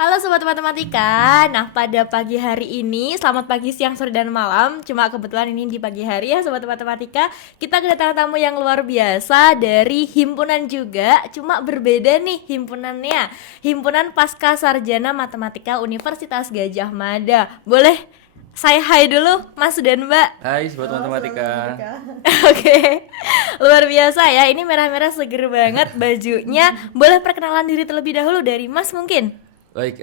Halo Sobat Matematika. Nah, pada pagi hari ini, selamat pagi, siang, sore, dan malam. Cuma kebetulan ini di pagi hari ya Sobat Matematika. Kita kedatangan tamu yang luar biasa dari himpunan juga. Cuma berbeda nih himpunannya. Himpunan Pasca Sarjana Matematika Universitas Gadjah Mada. Boleh saya hai dulu Mas dan Mbak. Hai Sobat Halo, Sobat Matematika. Matematika. Oke, luar biasa ya. Ini merah-merah seger banget bajunya. Boleh perkenalan diri terlebih dahulu dari Mas mungkin? Baik,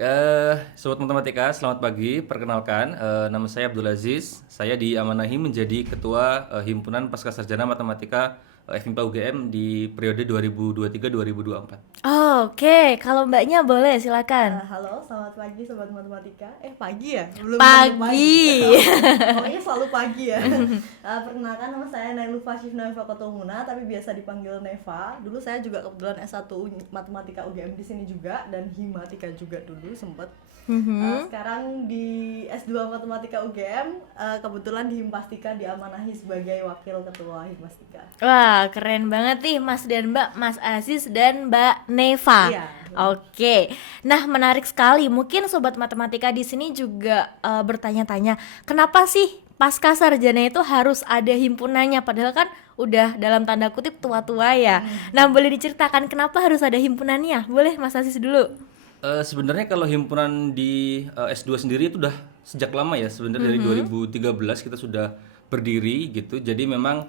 Sobat Matematika, selamat pagi. Perkenalkan, nama saya Abdul Aziz. Saya diamanahi menjadi Ketua Himpunan Pasca Sarjana Matematika FMIPA UGM di periode 2023-2024. Oke, kalau Mbaknya boleh silakan. Halo, selamat pagi Sobat Matematika. Pagi ya? Belum Pagi. Pokoknya selalu pagi ya. Perkenalkan, nama saya Nailufa Shifna Fakotomuna, tapi biasa dipanggil Neva. Dulu saya juga kebetulan S1 Matematika UGM di sini juga, dan Himatika juga dulu sempet. Sekarang di S2 Matematika UGM, kebetulan di Himpastika diamanahi sebagai Wakil Ketua Himpastika. Wah, keren banget nih Mas dan Mbak, Mas Aziz dan Mbak Neva. Iya. Oke. Nah, menarik sekali. Mungkin Sobat Matematika di sini juga bertanya-tanya, kenapa sih pasca sarjana itu harus ada himpunannya? Padahal kan udah dalam tanda kutip tua-tua ya. Nah, boleh diceritakan kenapa harus ada himpunannya? Boleh Mas Aziz dulu. Sebenarnya kalau himpunan di S2 sendiri itu udah sejak lama ya. Sebenarnya dari 2013 kita sudah berdiri gitu. Jadi memang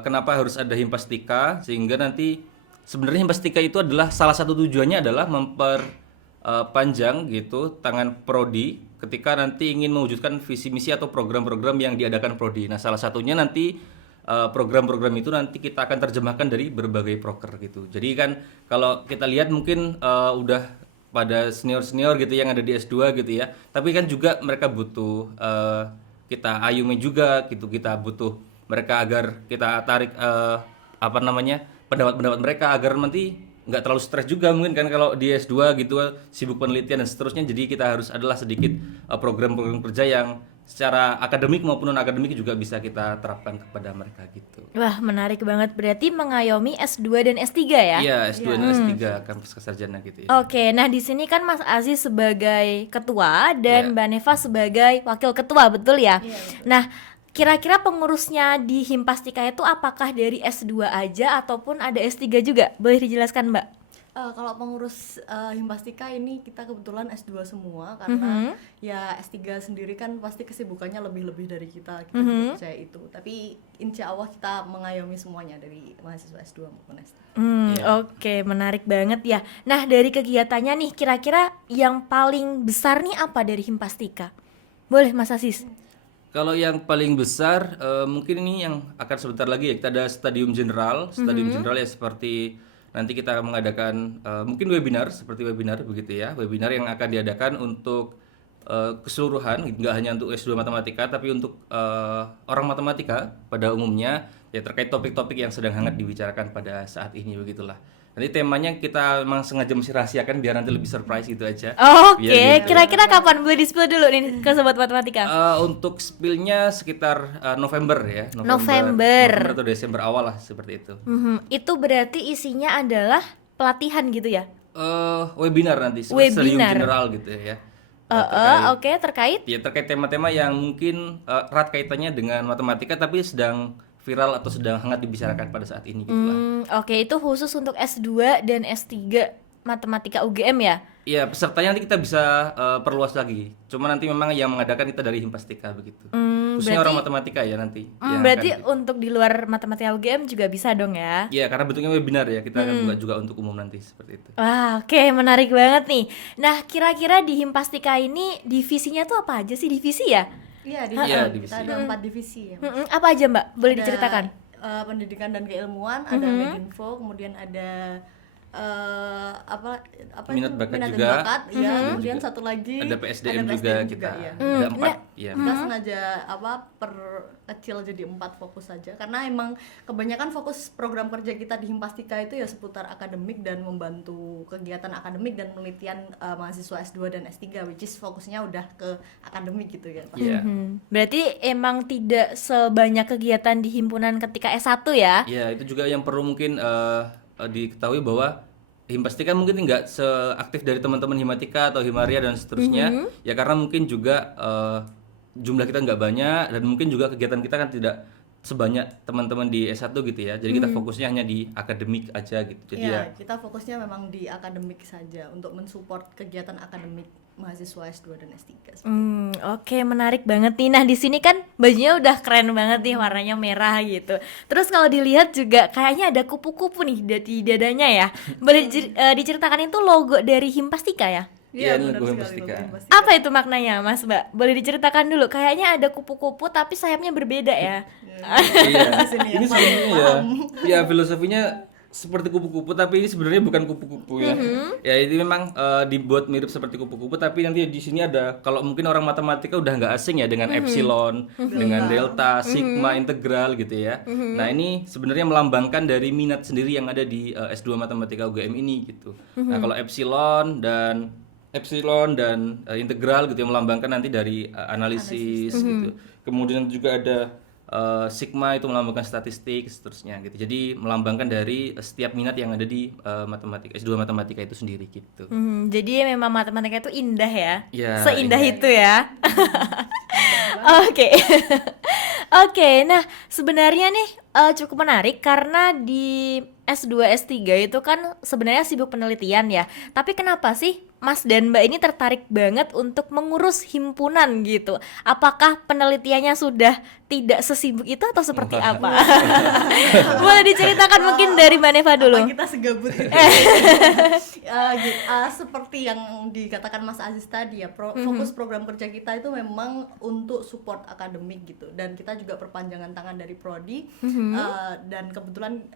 kenapa harus ada Himpastika, sehingga nanti sebenarnya Himpastika itu adalah salah satu tujuannya adalah memperpanjang gitu tangan prodi ketika nanti ingin mewujudkan visi misi atau program-program yang diadakan prodi. Nah, salah satunya nanti program-program itu nanti kita akan terjemahkan dari berbagai proker gitu. Jadi kan kalau kita lihat mungkin udah pada senior-senior gitu yang ada di S2 gitu ya. Tapi kan juga mereka butuh kita ayumi juga gitu. Kita butuh mereka agar kita tarik pendapat-pendapat mereka agar nanti nggak terlalu stres juga mungkin kan kalau di S2 gitu sibuk penelitian dan seterusnya. Jadi kita harus adalah sedikit program-program kerja yang secara akademik maupun non akademik juga bisa kita terapkan kepada mereka gitu. Wah, menarik banget. Berarti mengayomi S2 dan S3 ya? Iya, S2 dan S3 kampus kesarjana gitu ya. Oke, nah di sini kan Mas Aziz sebagai ketua dan Iya. Mbak Neva sebagai wakil ketua, betul ya? Iya, betul. Nah, kira-kira pengurusnya di Himpastika itu apakah dari S2 aja ataupun ada S3 juga? Boleh dijelaskan, Mbak? Kalau pengurus Himpastika ini kita kebetulan S2 semua, karena ya S3 sendiri kan pasti kesibukannya lebih-lebih dari kita juga percaya itu. Tapi insya Allah kita mengayomi semuanya dari mahasiswa S2 maupun S3. Iya. Oke, menarik banget ya. Nah, dari kegiatannya nih, kira-kira yang paling besar nih apa dari Himpastika? Boleh, Mas Aziz? Kalau yang paling besar mungkin ini yang akan sebentar lagi ya, kita ada stadium general. Stadium general ya seperti nanti kita akan mengadakan mungkin webinar seperti webinar begitu ya. Webinar yang akan diadakan untuk keseluruhan, nggak hanya untuk S2 matematika tapi untuk orang matematika pada umumnya ya, terkait topik-topik yang sedang hangat dibicarakan pada saat ini begitulah. Nanti temanya kita memang sengaja mesti rahasiakan biar nanti lebih surprise gitu aja. Oke, Biar gitu. kira-kira kapan? Boleh di-spill dulu nih ke Sobat Matematika. Untuk spillnya sekitar November ya, November. atau Desember awal lah seperti itu. Itu berarti isinya adalah pelatihan gitu ya? Webinar nanti, stadium Webinar. general gitu ya. Terkait Oke, terkait? ya terkait tema-tema yang mungkin erat kaitannya dengan matematika tapi sedang viral atau sedang hangat dibicarakan pada saat ini gitu lah. Oke, itu khusus untuk S2 dan S3 Matematika UGM ya? Iya, pesertanya nanti kita bisa perluas lagi. Cuma nanti memang yang mengadakan kita dari Himpastika begitu. Khususnya orang matematika ya nanti. yang Berarti akan- untuk di luar Matematika UGM juga bisa dong ya? Iya, karena bentuknya webinar ya, kita akan buka juga untuk umum nanti seperti itu. Wah, oke, menarik banget nih. Nah, kira-kira di Himpastika ini divisinya tuh apa aja sih? Divisi ya? Iya, Iya, kita divisi. ada 4 divisi ya. Apa aja, Mbak? Boleh Ada, diceritakan? pendidikan dan keilmuan, ada Medinfo, kemudian ada Minat itu? bakat Minat dan juga. bakat, ya. Kemudian Juga. satu lagi Ada PSDM juga PSDM kita. ya. Ada 4 ya. Kita sengaja perkecil jadi 4 fokus saja, karena emang kebanyakan fokus program kerja kita di Himpastika itu ya seputar akademik dan membantu kegiatan akademik dan penelitian mahasiswa S2 dan S3, which is fokusnya udah ke akademik gitu ya. Iya. Berarti emang tidak sebanyak kegiatan di himpunan ketika S1 ya? Ya, itu juga yang perlu mungkin diketahui bahwa Himpastika mungkin nggak seaktif dari teman-teman Himatika atau Himaria dan seterusnya, ya karena mungkin juga jumlah kita nggak banyak dan mungkin juga kegiatan kita kan tidak sebanyak teman-teman di S1 gitu ya. Jadi kita fokusnya hanya di akademik aja gitu. Jadi Iya, kita fokusnya memang di akademik saja untuk mensupport kegiatan akademik mahasiswa S2 dan S3. Oke, menarik banget nih. Nah, di sini kan bajunya udah keren banget nih, warnanya merah gitu. Terus kalau dilihat juga kayaknya ada kupu-kupu nih di dadanya ya. Boleh diceritakan itu logo dari Himpastika ya? Iya, benar logo sekali, Himpastika. logo Himpastika. Apa itu maknanya, Mas Mbak? Boleh diceritakan dulu. Kayaknya ada kupu-kupu tapi sayapnya berbeda ya. Iya. Di sini Ini yang paling sebenarnya ya filosofinya seperti kupu-kupu tapi ini sebenarnya bukan kupu-kupu ya. Ya ini memang dibuat mirip seperti kupu-kupu tapi nanti di sini ada, kalau mungkin orang matematika udah nggak asing ya dengan epsilon, dengan delta, sigma, integral gitu ya. Nah ini sebenarnya melambangkan dari minat sendiri yang ada di S2 Matematika UGM ini gitu. Nah kalau epsilon dan integral gitu yang melambangkan nanti dari analisis gitu. Kemudian juga ada sigma itu melambangkan statistik seterusnya gitu. Jadi melambangkan dari setiap minat yang ada di matematika S2 Matematika itu sendiri gitu. Jadi memang matematika itu indah ya. Ya, Seindah indah. itu ya. Oke. Oke, nah sebenarnya nih cukup menarik karena di S2 S3 itu kan sebenarnya sibuk penelitian ya. Tapi kenapa sih Mas dan Mbak ini tertarik banget untuk mengurus himpunan gitu? Apakah penelitiannya sudah tidak sesibuk itu atau seperti apa? Boleh diceritakan mungkin dari Mbak Neva dulu. Apa kita segabut itu? Seperti yang dikatakan Mas Aziz tadi ya, fokus program kerja kita itu memang untuk support akademik gitu, dan kita juga perpanjangan tangan dari prodi. Dan kebetulan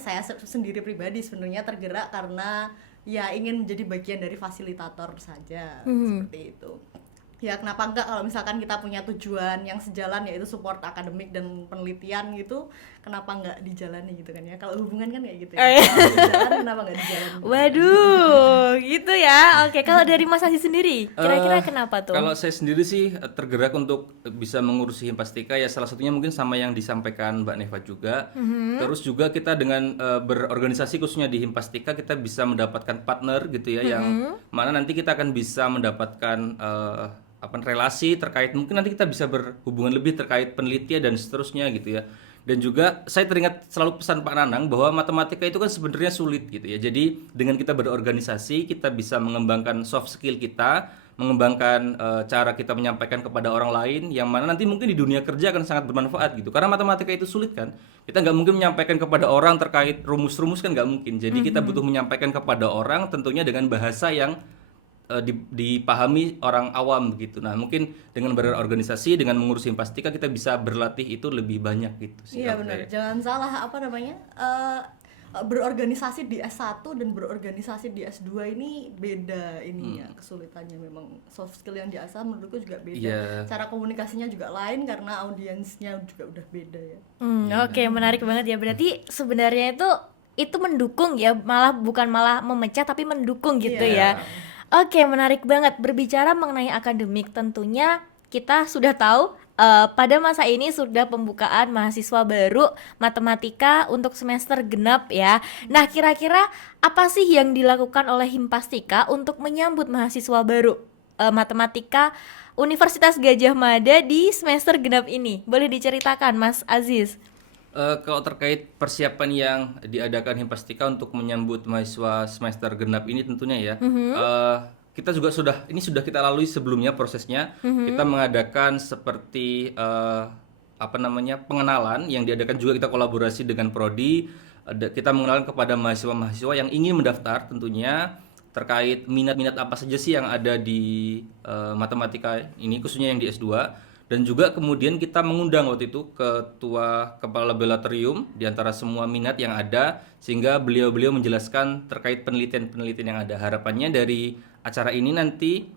saya sendiri pribadi sebenarnya tergerak karena ya ingin menjadi bagian dari fasilitator saja, seperti itu. Ya kenapa enggak, kalau misalkan kita punya tujuan yang sejalan yaitu support akademik dan penelitian gitu, kenapa enggak dijalani gitu kan ya. Kalau hubungan kan kayak gitu ya. Kalau dijalani kenapa enggak dijalani? Waduh, gitu ya. Oke, kalau dari Mas Aziz sendiri, kira-kira kenapa tuh? Kalau saya sendiri sih tergerak untuk bisa mengurusi Himpastika ya salah satunya mungkin sama yang disampaikan Mbak Neva juga. Terus juga kita dengan berorganisasi khususnya di Himpastika kita bisa mendapatkan partner gitu ya, yang mana nanti kita akan bisa mendapatkan relasi terkait, mungkin nanti kita bisa berhubungan lebih terkait penelitian dan seterusnya gitu ya. Dan juga saya teringat selalu pesan Pak Nanang bahwa matematika itu kan sebenarnya sulit gitu ya. Jadi dengan kita berorganisasi kita bisa mengembangkan soft skill kita, mengembangkan cara kita menyampaikan kepada orang lain, yang mana nanti mungkin di dunia kerja akan sangat bermanfaat gitu. Karena matematika itu sulit kan, kita nggak mungkin menyampaikan kepada orang terkait rumus-rumus kan nggak mungkin. Jadi kita butuh menyampaikan kepada orang tentunya dengan bahasa yang dipahami orang awam begitu. Nah mungkin dengan berorganisasi, dengan mengurus Himpastika kita bisa berlatih itu lebih banyak gitu sih. Iya benar, jangan salah berorganisasi di S1 dan berorganisasi di S2 ini beda ininya, kesulitannya memang. Soft skill yang diasah menurutku juga beda. Iya. Cara komunikasinya juga lain karena audiensnya juga udah beda ya. Oke, menarik banget ya. Berarti sebenarnya itu mendukung ya, bukan malah memecah tapi mendukung gitu ya. Oke, menarik banget. Berbicara mengenai akademik, tentunya kita sudah tahu pada masa ini sudah pembukaan mahasiswa baru matematika untuk semester genap ya. Nah, kira-kira apa sih yang dilakukan oleh Himpastika untuk menyambut mahasiswa baru matematika Universitas Gadjah Mada di semester genap ini? Boleh diceritakan, Mas Aziz? Kalau terkait persiapan yang diadakan Himpastika untuk menyambut mahasiswa semester genap ini tentunya ya, kita juga sudah kita lalui sebelumnya prosesnya. Kita mengadakan seperti pengenalan yang diadakan juga, kita kolaborasi dengan prodi. Kita mengenalkan kepada mahasiswa-mahasiswa yang ingin mendaftar tentunya terkait minat-minat apa saja sih yang ada di matematika ini khususnya yang di S2. Dan juga kemudian kita mengundang waktu itu ketua kepala laboratorium di antara semua minat yang ada, sehingga beliau-beliau menjelaskan terkait penelitian-penelitian yang ada. Harapannya dari acara ini nanti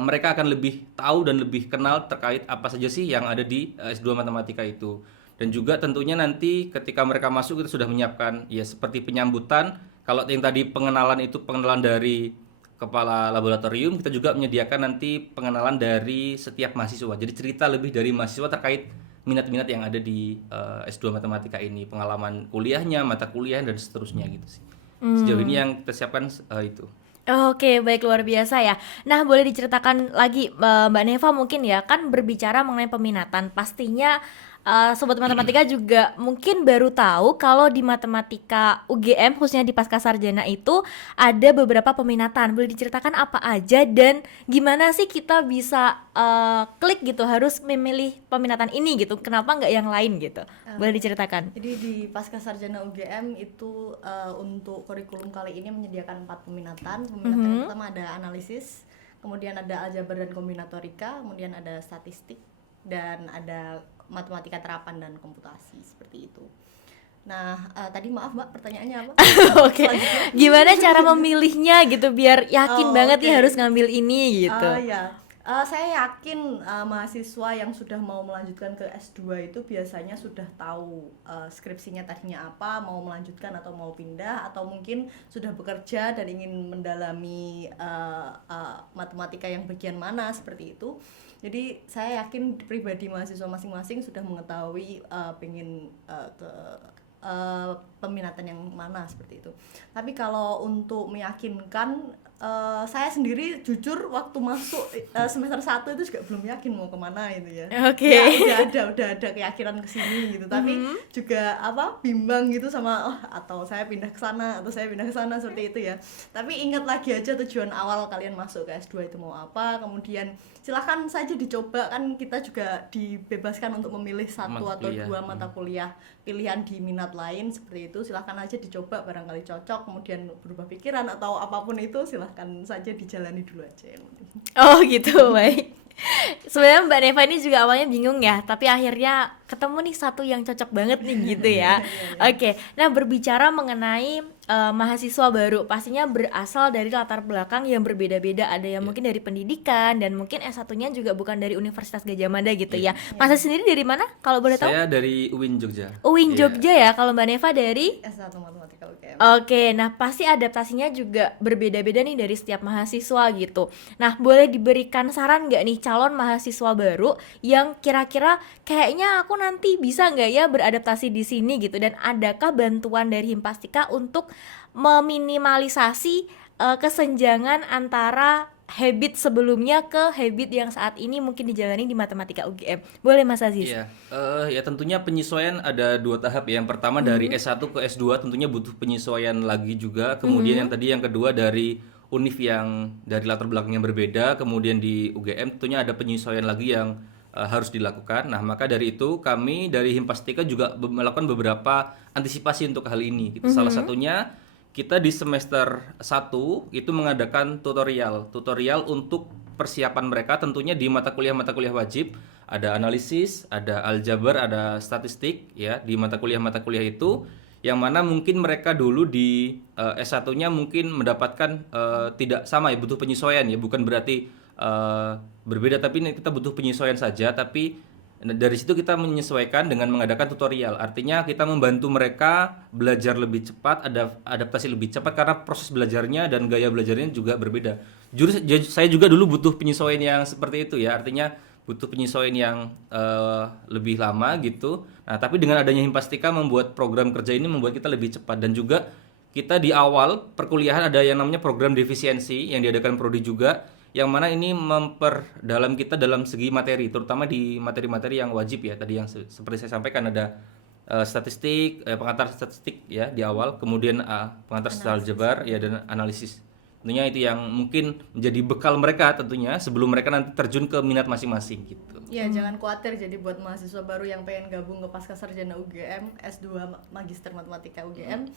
mereka akan lebih tahu dan lebih kenal terkait apa saja sih yang ada di S2 Matematika itu. Dan juga tentunya nanti ketika mereka masuk kita sudah menyiapkan ya seperti penyambutan. Kalau yang tadi pengenalan itu pengenalan dari kepala laboratorium, kita juga menyediakan nanti pengenalan dari setiap mahasiswa. Jadi cerita lebih dari mahasiswa terkait minat-minat yang ada di S2 Matematika ini, pengalaman kuliahnya, mata kuliah dan seterusnya gitu sih. Sejauh ini yang kita siapkan itu. Oke, baik, luar biasa ya. Nah, boleh diceritakan lagi Mbak Neva mungkin ya, kan berbicara mengenai peminatan, pastinya sobat matematika juga mungkin baru tahu kalau di matematika UGM khususnya di Pascasarjana itu ada beberapa peminatan. Boleh diceritakan apa aja dan gimana sih kita bisa klik gitu harus memilih peminatan ini gitu. Kenapa nggak yang lain gitu? Boleh diceritakan. Jadi di Pascasarjana UGM itu untuk kurikulum kali ini menyediakan 4 peminatan. Peminatan yang pertama ada analisis, kemudian ada aljabar dan kombinatorika, kemudian ada statistik, dan ada matematika terapan dan komputasi, seperti itu. Nah, tadi maaf Mbak, pertanyaannya apa? Oke. Gimana cara memilihnya gitu biar yakin banget nih harus ngambil ini gitu. Ya. Saya yakin mahasiswa yang sudah mau melanjutkan ke S2 itu biasanya sudah tahu skripsinya tadinya apa, mau melanjutkan atau mau pindah, atau mungkin sudah bekerja dan ingin mendalami matematika yang bagian mana, seperti itu. Jadi saya yakin pribadi mahasiswa masing-masing sudah mengetahui pengen ke peminatan yang mana, seperti itu. Tapi kalau untuk meyakinkan, saya sendiri jujur waktu masuk semester 1 itu juga belum yakin mau kemana itu ya. Oke. Ya, udah ada keyakinan kesini gitu, tapi juga bimbang gitu sama atau saya pindah ke sana atau saya pindah ke sana, seperti itu ya. Tapi ingat lagi aja tujuan awal kalian masuk ke S2 itu mau apa, kemudian silahkan saja dicoba, kan kita juga dibebaskan untuk memilih satu atau dua mata kuliah pilihan di minat lain, seperti itu. Silahkan aja dicoba, barangkali cocok, kemudian berubah pikiran atau apapun itu silahkan saja dijalani dulu aja. Oh gitu, baik. Sebenarnya Mbak Neva ini juga awalnya bingung ya, tapi akhirnya ketemu nih satu yang cocok banget nih gitu ya. Oke, nah berbicara mengenai mahasiswa baru, pastinya berasal dari latar belakang yang berbeda-beda. Ada yang mungkin dari pendidikan dan mungkin S1-nya juga bukan dari Universitas Gadjah Mada gitu ya. Mas sendiri dari mana kalau boleh tahu? Saya dari UIN Jogja. UIN Jogja ya, kalau Mbak Neva dari S1 Matematika UGM. Oke, nah pasti adaptasinya juga berbeda-beda nih dari setiap mahasiswa gitu. Nah, boleh diberikan saran nggak nih calon mahasiswa baru yang kira-kira kayaknya aku nanti bisa nggak ya beradaptasi di sini gitu, dan adakah bantuan dari Himpastika untuk meminimalisasi kesenjangan antara habit sebelumnya ke habit yang saat ini mungkin dijalani di Matematika UGM. Boleh Mas Aziz? Iya, ya tentunya penyesuaian ada 2 tahap ya. Yang pertama dari S1 ke S2 tentunya butuh penyesuaian lagi juga. Kemudian yang kedua dari univ yang dari latar belakang yang berbeda. Kemudian di UGM tentunya ada penyesuaian lagi yang harus dilakukan. Nah, maka dari itu kami dari Himpastika juga melakukan beberapa antisipasi untuk hal ini. Gitu. Salah satunya kita di semester 1 itu mengadakan tutorial untuk persiapan mereka tentunya di mata kuliah wajib. Ada analisis, ada aljabar, ada statistik ya di mata kuliah itu, yang mana mungkin mereka dulu di S1-nya mungkin mendapatkan tidak sama ya, butuh penyesuaian ya, bukan berarti berbeda, tapi ini kita butuh penyesuaian saja. Tapi dari situ kita menyesuaikan dengan mengadakan tutorial. Artinya kita membantu mereka belajar lebih cepat, adaptasi lebih cepat karena proses belajarnya dan gaya belajarnya juga berbeda. Saya juga dulu butuh penyesuaian yang seperti itu ya. Artinya butuh penyesuaian yang lebih lama gitu. Nah, tapi dengan adanya Himpastika membuat program kerja ini membuat kita lebih cepat, dan juga kita di awal perkuliahan ada yang namanya program defisiensi yang diadakan prodi juga, yang mana ini memperdalam kita dalam segi materi, terutama di materi-materi yang wajib ya. Tadi yang seperti saya sampaikan ada statistik, pengantar statistik ya di awal, kemudian pengantar aljabar ya, dan analisis. Tentunya itu yang mungkin menjadi bekal mereka tentunya sebelum mereka nanti terjun ke minat masing-masing gitu. Ya, jangan khawatir, jadi buat mahasiswa baru yang pengen gabung ke Pascasarjana UGM, S2 Magister Matematika UGM,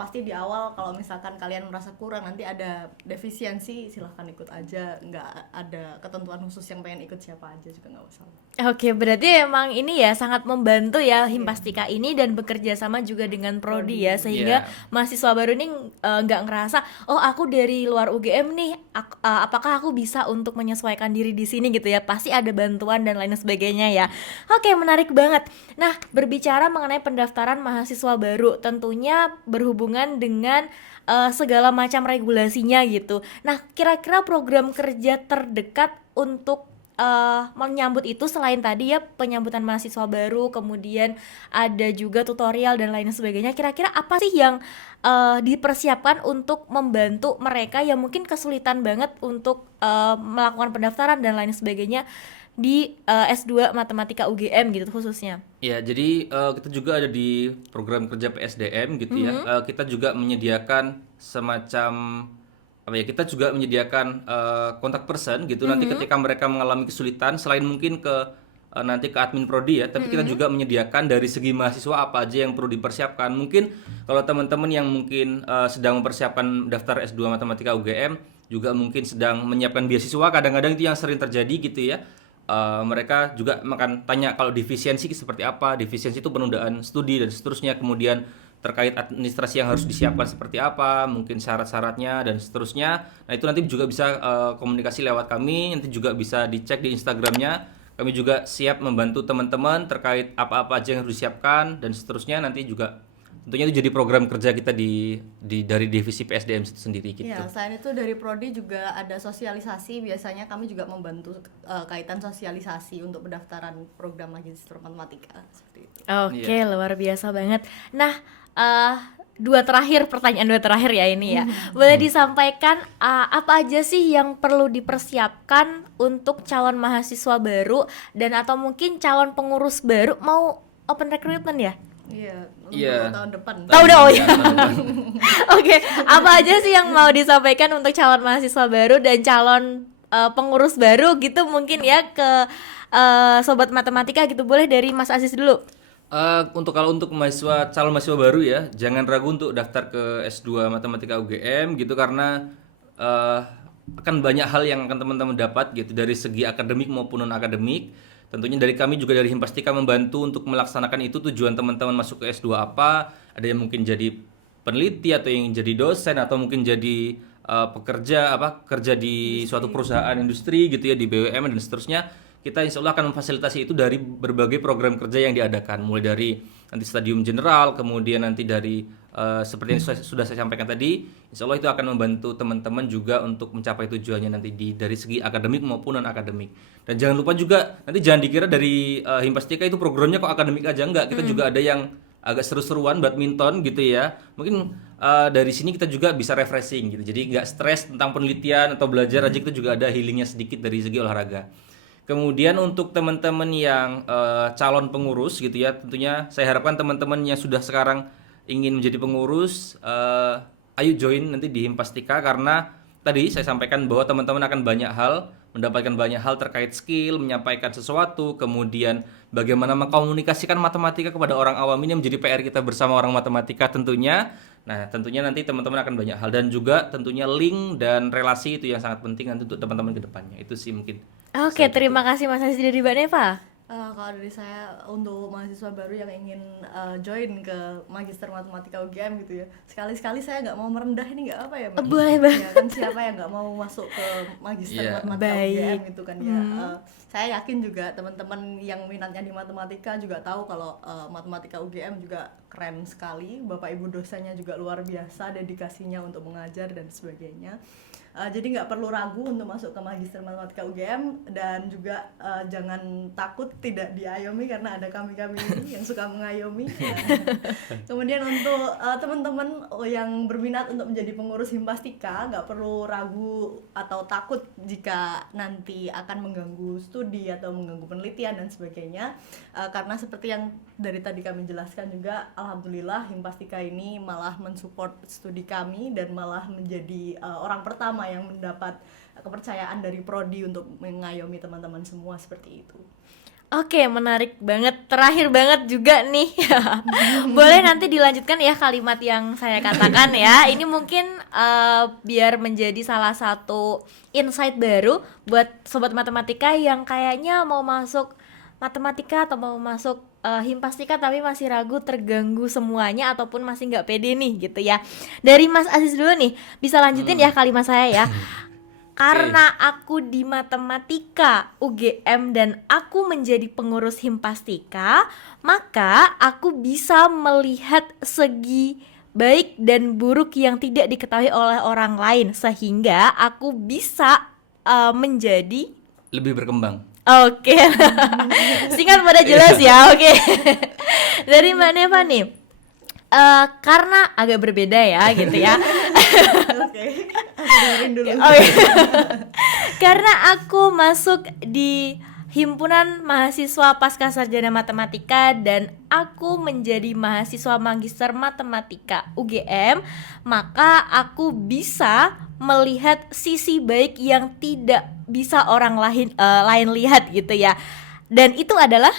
pasti di awal kalau misalkan kalian merasa kurang, nanti ada defisiensi, silahkan ikut aja, nggak ada ketentuan khusus yang pengen ikut siapa aja juga nggak masalah. Oke, berarti emang ini ya sangat membantu ya Himpastika ini, dan bekerja sama juga dengan prodi ya, sehingga mahasiswa baru ini nggak ngerasa oh aku dari luar UGM nih, apakah aku bisa untuk menyesuaikan diri di sini gitu ya. Pasti ada bantuan dan lain sebagainya ya. Oke, menarik banget. Nah, berbicara mengenai pendaftaran mahasiswa baru, tentunya berhubungan dengan segala macam regulasinya gitu. Nah, kira-kira program kerja terdekat untuk menyambut itu selain tadi ya penyambutan mahasiswa baru, kemudian ada juga tutorial dan lain sebagainya. Kira-kira apa sih yang dipersiapkan untuk membantu mereka yang mungkin kesulitan banget untuk melakukan pendaftaran dan lain sebagainya di S2 Matematika UGM gitu khususnya? Ya, jadi kita juga ada di program kerja PSDM gitu ya. Kita juga menyediakan semacam apa ya? Kita juga menyediakan kontak person gitu. Nanti ketika mereka mengalami kesulitan, selain mungkin ke nanti ke admin prodi ya, tapi kita juga menyediakan dari segi mahasiswa apa aja yang perlu dipersiapkan. Mungkin kalau teman-teman yang mungkin sedang mempersiapkan daftar S2 Matematika UGM juga mungkin sedang menyiapkan beasiswa, kadang-kadang itu yang sering terjadi gitu ya. Mereka juga akan tanya kalau defisiensi seperti apa, defisiensi itu penundaan studi dan seterusnya, kemudian terkait administrasi yang harus disiapkan seperti apa, mungkin syarat-syaratnya dan seterusnya. Nah itu nanti juga bisa komunikasi lewat kami, nanti juga bisa dicek di Instagramnya. Kami juga siap membantu teman-teman terkait apa-apa aja yang harus disiapkan dan seterusnya. Nanti juga tentunya itu jadi program kerja kita dari divisi PSDM itu sendiri gitu. Ya, selain itu dari prodi juga ada sosialisasi. Biasanya kami juga membantu kaitan sosialisasi untuk pendaftaran program magister matematika seperti itu. Oke, luar biasa banget. Nah, pertanyaan dua terakhir ya ini ya. Boleh disampaikan apa aja sih yang perlu dipersiapkan untuk calon mahasiswa baru dan atau mungkin calon pengurus baru mau open recruitment ya? Iya, Iya. untuk tahun depan. Tahu dong ya. Oke, apa aja sih yang mau disampaikan untuk calon mahasiswa baru dan calon pengurus baru gitu mungkin ya ke sobat matematika gitu. Boleh dari Mas Aziz dulu. Untuk calon mahasiswa baru ya, jangan ragu untuk daftar ke S2 Matematika UGM gitu karena akan banyak hal yang akan teman-teman dapat gitu dari segi akademik maupun non akademik. Tentunya dari kami juga dari Himpastika membantu untuk melaksanakan itu. Tujuan teman-teman masuk ke S2 apa? Ada yang mungkin jadi peneliti atau yang jadi dosen atau mungkin jadi kerja di suatu perusahaan industri gitu ya, di BUMN dan seterusnya. Kita insya Allah akan memfasilitasi itu dari berbagai program kerja yang diadakan, mulai dari nanti stadium general, kemudian nanti dari seperti yang sudah saya sampaikan tadi, insya Allah itu akan membantu teman-teman juga untuk mencapai tujuannya nanti dari segi akademik maupun non akademik. Dan jangan lupa juga nanti jangan dikira dari Himpastika itu programnya kok akademik aja, enggak. Kita juga ada yang agak seru-seruan, badminton gitu ya. Mungkin dari sini kita juga bisa refreshing gitu. Jadi nggak stres tentang penelitian atau belajar aja, kita juga ada healingnya sedikit dari segi olahraga. Kemudian untuk teman-teman yang calon pengurus gitu ya, tentunya saya harapkan teman-teman yang sudah sekarang ingin menjadi pengurus, ayo join nanti di Himpastika karena tadi saya sampaikan bahwa teman-teman akan mendapatkan banyak hal terkait skill, menyampaikan sesuatu, kemudian bagaimana mengkomunikasikan matematika kepada orang awam ini menjadi PR kita bersama orang matematika tentunya. Nah, tentunya nanti teman-teman akan banyak hal dan juga tentunya link dan relasi itu yang sangat penting nanti untuk teman-teman ke depannya. Itu sih mungkin. Oke, terima kasih Mas Aziz dari Mbak Neva. Kalau dari saya untuk mahasiswa baru yang ingin join ke Magister Matematika UGM gitu ya, sekali-sekali saya nggak mau merendah ini nggak apa ya, Mbak? Boleh banget. Ya, kan siapa yang nggak mau masuk ke Magister Matematika UGM gitu kan ya. Saya yakin juga teman-teman yang minatnya di matematika juga tahu kalau Matematika UGM juga keren sekali, Bapak Ibu dosennya juga luar biasa dedikasinya untuk mengajar dan sebagainya. Jadi nggak perlu ragu untuk masuk ke Magister Matematika UGM dan juga jangan takut tidak diayomi karena ada kami-kami ini yang suka mengayomi. Kemudian untuk teman-teman yang berminat untuk menjadi pengurus Himpastika nggak perlu ragu atau takut jika nanti akan mengganggu studi atau mengganggu penelitian dan sebagainya, karena seperti yang dari tadi kami jelaskan juga, alhamdulillah Himpastika ini malah mensupport studi kami dan malah menjadi orang pertama yang mendapat kepercayaan dari prodi untuk mengayomi teman-teman semua seperti itu. Oke, menarik banget. Terakhir banget juga nih. Boleh nanti dilanjutkan ya kalimat yang saya katakan ya. Ini mungkin biar menjadi salah satu insight baru buat sobat matematika yang kayaknya mau masuk matematika atau mau masuk Himpastika tapi masih ragu, terganggu semuanya ataupun masih nggak pede nih gitu ya. Dari Mas Aziz dulu nih, bisa lanjutin ya kalimat saya ya. Karena aku di matematika UGM dan aku menjadi pengurus Himpastika, maka aku bisa melihat segi baik dan buruk yang tidak diketahui oleh orang lain, sehingga aku bisa menjadi lebih berkembang. Oke. Singkat pada jelas ya. Oke. Dari Mbak Neva nih. Karena agak berbeda ya gitu ya. Oke. Aku dengerin dulu. Oh, iya. Karena aku masuk di Himpunan Mahasiswa Pascasarjana Matematika dan aku menjadi mahasiswa Magister Matematika UGM, maka aku bisa melihat sisi baik yang tidak bisa orang lain lihat gitu ya. Dan itu adalah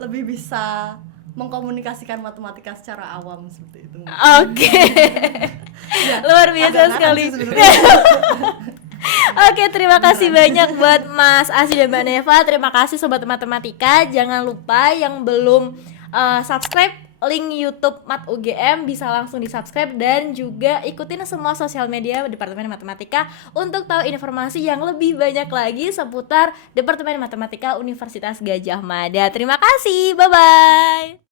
Lebih bisa mengkomunikasikan matematika secara awam seperti itu. oke. Luar biasa Agak sekali. ngakak sih sebenarnya. Oke, terima kasih banyak buat Mas Asi dan Mbak Neva. Terima kasih Sobat Matematika. Jangan lupa yang belum subscribe link YouTube Mat UGM bisa langsung di subscribe dan juga ikutin semua sosial media Departemen Matematika untuk tahu informasi yang lebih banyak lagi seputar Departemen Matematika Universitas Gadjah Mada. Terima kasih, bye-bye.